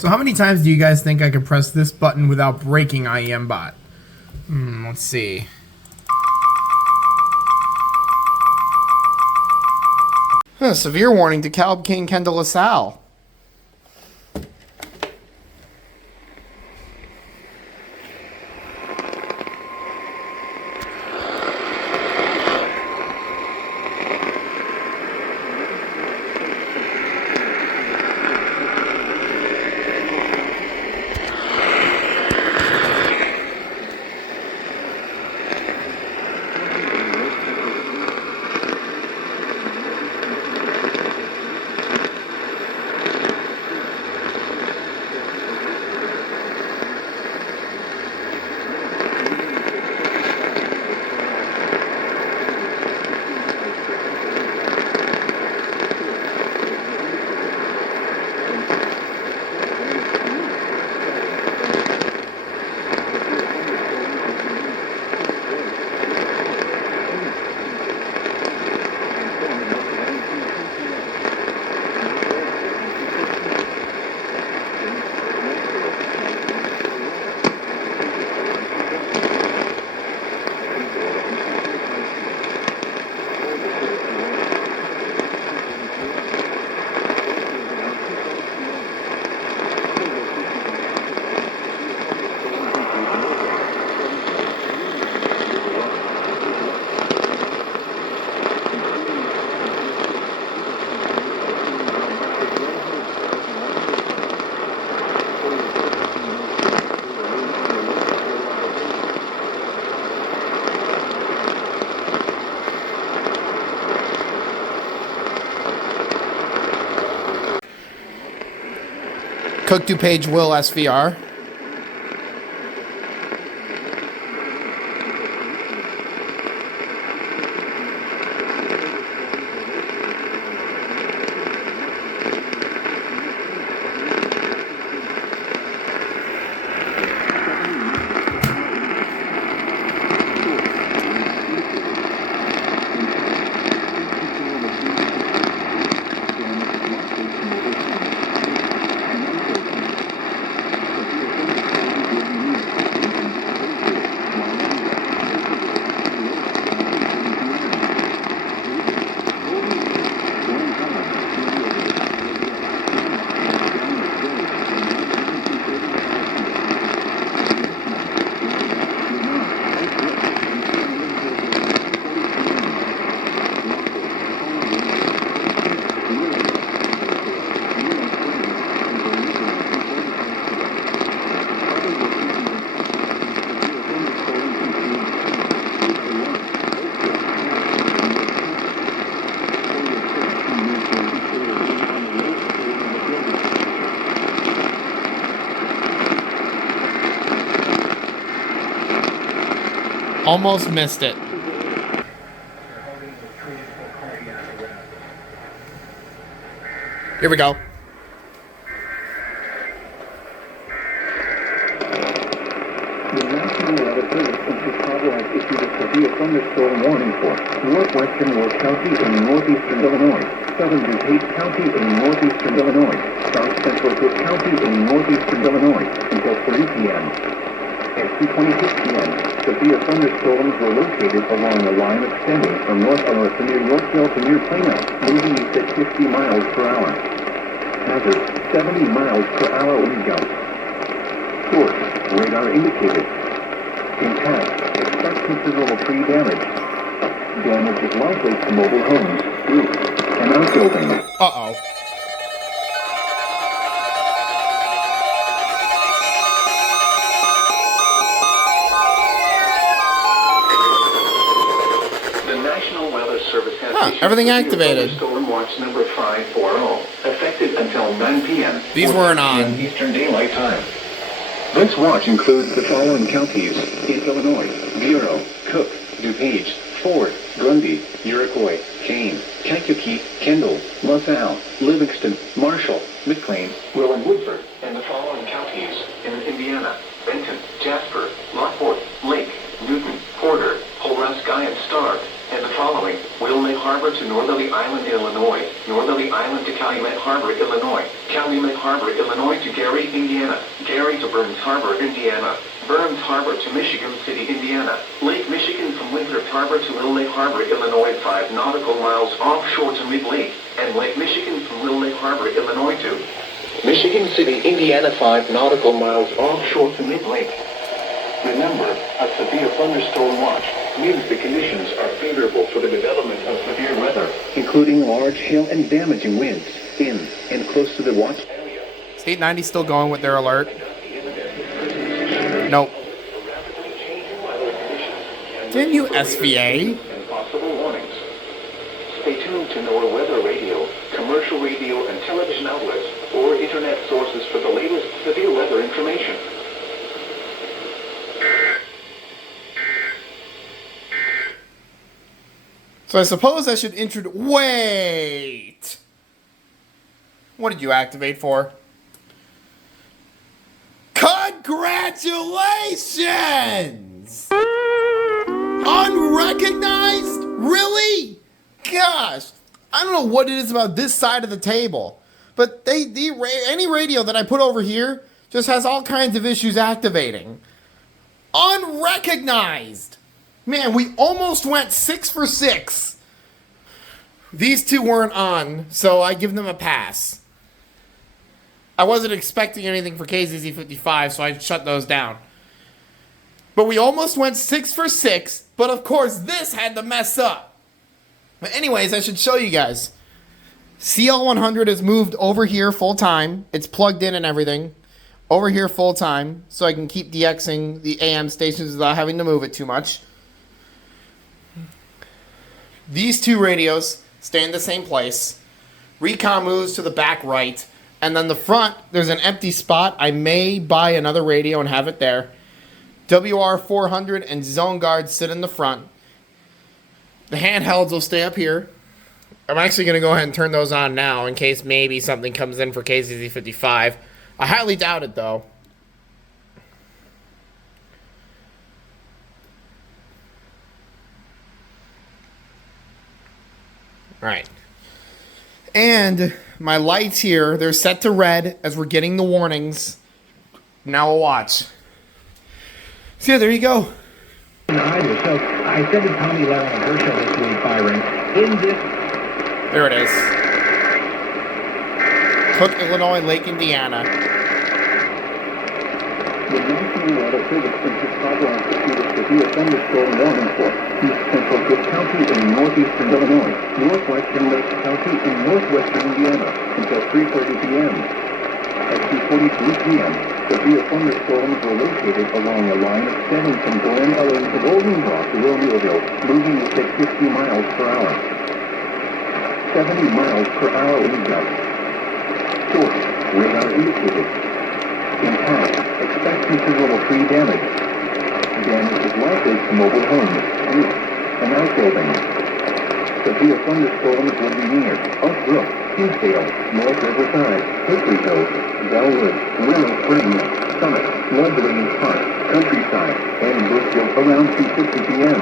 So how many times do you guys think I could press this button without breaking IEM bot? Let's see. Severe warning to Calb King Kendall LaSalle. Cook DuPage Will SVR. Almost missed it. Here we go. The National Weather Service in Chicago has issued a severe thunderstorm warning for northwestern Ward County in northeastern Illinois, southern DuPage County in northeastern Illinois, south central Cook County in northeastern Illinois until 3 p.m. At 2:26 p.m., severe thunderstorms were located along a line extending from North Ellerton near Yorkville to near Plano, moving east at 60 miles per hour. Hazard, 70 miles per hour wind gusts. Source, radar indicated. Impact, expect considerable tree damage. Damage is likely to mobile homes, roofs, and outbuildings. Uh-oh. Everything activated. Storm watch number 540, effective until 9 p.m. These weren't on. Eastern Daylight Time. This watch includes the following counties in Illinois: Bureau, Cook, DuPage, Ford, Grundy, Iroquois, Kane, Kankakee, Kendall, LaSalle, Livingston, Marshall, McLean, Will and Woodford, and the following counties in Indiana: Benton, Jasper, Lockport, Lake, Newton, Porter, Pulaski, and Stark, and the following: Wilmette Harbor, Harbor to Northerly Island, Illinois. Northerly Island to Calumet Harbor, Illinois. Calumet Harbor, Illinois to Gary, Indiana. Gary to Burns Harbor, Indiana. Burns Harbor to Michigan City, Indiana. Lake Michigan from Winthrop Harbor to Little Lake Harbor, Illinois, 5 nautical miles offshore to Mid Lake. And Lake Michigan from Little Lake Harbor, Illinois to Michigan City, Indiana, 5 nautical miles offshore to Mid Lake. Remember, a severe thunderstorm watch means the conditions are favorable for the development of severe weather, including large hail and damaging winds in and close to the watch area. Is 890 still going with their alert? Nope. Didn't you SVA? And possible warnings. Stay tuned to NOAA weather radio, commercial radio and television outlets, or internet sources for the latest severe weather information. So I suppose I should introduce... Wait! What did you activate for? Congratulations! Unrecognized? Really? Gosh. I don't know what it is about this side of the table. But any radio that I put over here just has all kinds of issues activating. Unrecognized! Man, we almost went 6 for 6. These two weren't on, so I give them a pass. I wasn't expecting anything for KZZ55, so I shut those down. But we almost went 6 for 6, but of course this had to mess up. But anyways, I should show you guys. CL100 is moved over here full time. It's plugged in and everything. Over here full time, so I can keep DXing the AM stations without having to move it too much. These two radios stay in the same place. Recon moves to the back right. And then the front, there's an empty spot. I may buy another radio and have it there. WR400 and Zone Guard sit in the front. The handhelds will stay up here. I'm actually going to go ahead and turn those on now in case maybe something comes in for KZZ55. I highly doubt it, though. Right. And my lights here, they're set to red as we're getting the warnings. Now we'll watch. So yeah, there you go. So I said to Tommy Lara on her show this week, Byron, in this... There it is. Cook, Illinois, Lake, Indiana. The National Weather Service sent Chicago on issued a severe thunderstorm warning for East Central Cook County in northeastern Illinois, northwestern Lake County in northwestern Indiana until 3:30 p.m. At 2:43 p.m., severe thunderstorms were located along a line extending from Glen Ellen to Golden Rock to Romeoville, moving at 50 miles per hour. 70 miles per hour wind gusts. Source, radar indicated. Impact, expect considerable tree damage. Damage is likely to mobile homes, roofs, and outbuildings. Severe thunderstorms will be near Oak Brook, Hinsdale, North Riverside, Hickory Hill, Bellwood, Willow Springs, Summit, Woodland Park, Countryside, and Brookfield around 2:50 p.m.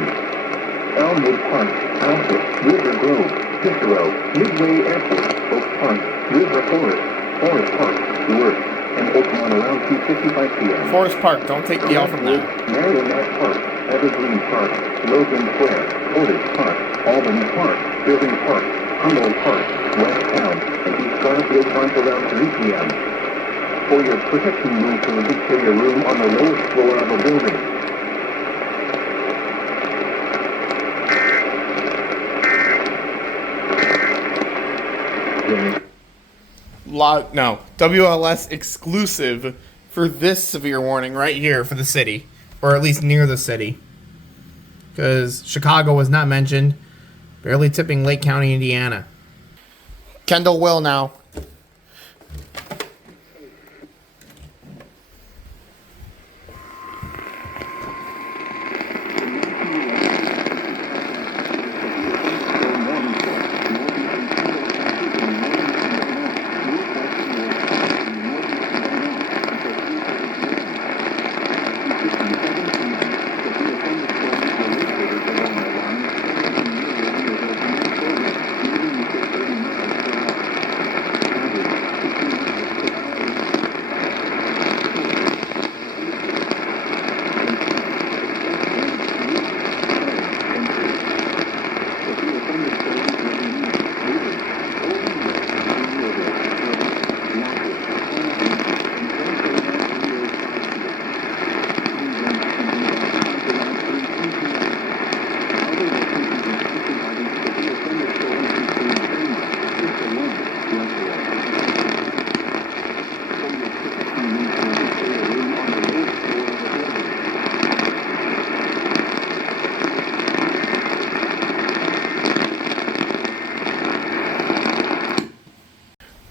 Elmwood Park, Alpha, River Grove, Cicero, Midway Airport, Oak Park, River Forest, Forest Park, Worth, and Oakmont around 2:55 p.m. Forest Park, don't take the L from that. Merrimack Park, Evergreen Park, Logan Square, Portage Park, Albany Park, Irving Park, Humboldt Park, West Town, and East Garfield Park around 3 p.m. For your protection, move to an interior room on the lowest floor of a building. WLS exclusive for this severe warning right here for the city, or at least near the city, because Chicago was not mentioned, barely tipping Lake County, Indiana. Kendall will now.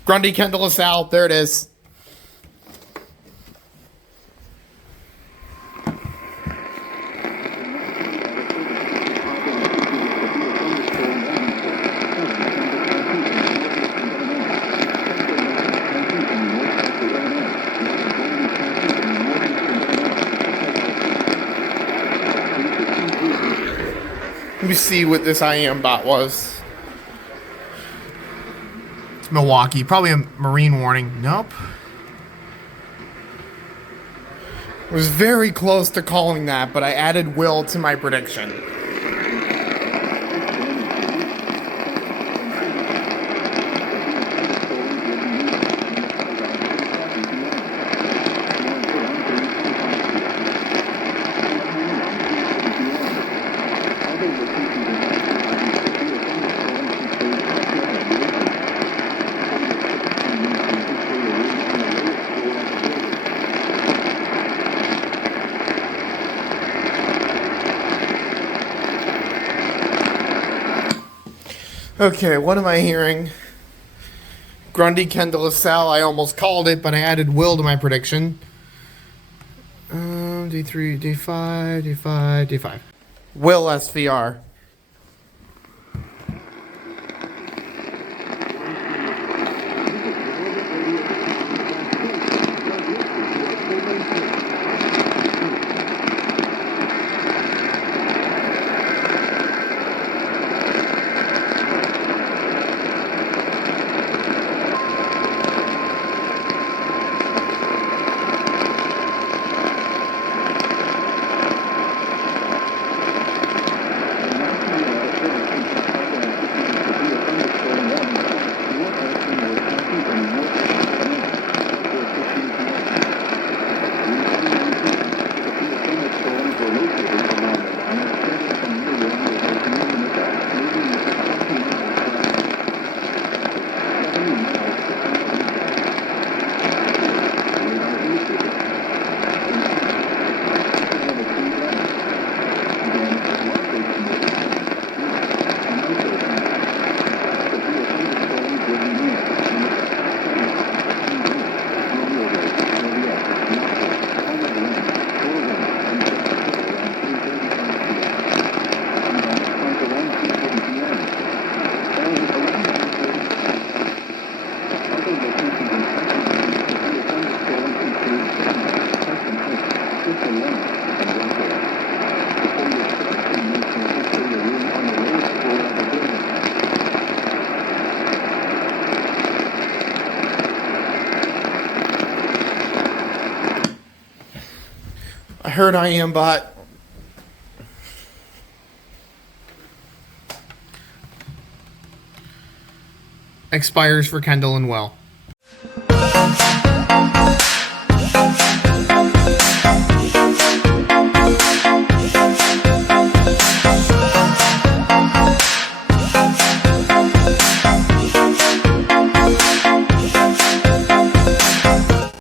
Grundy, Kendall, LaSalle. There it is. Let me see what this IM bot was. It's Milwaukee. Probably a marine warning. Nope. I was very close to calling that, but I added Will to my prediction. Okay, what am I hearing? Grundy, Kendall, LaSalle. I almost called it, but I added Will to my prediction. D3, D5, D5, D5. Will SVR. I heard IM bot. Expires for Kendall and Will.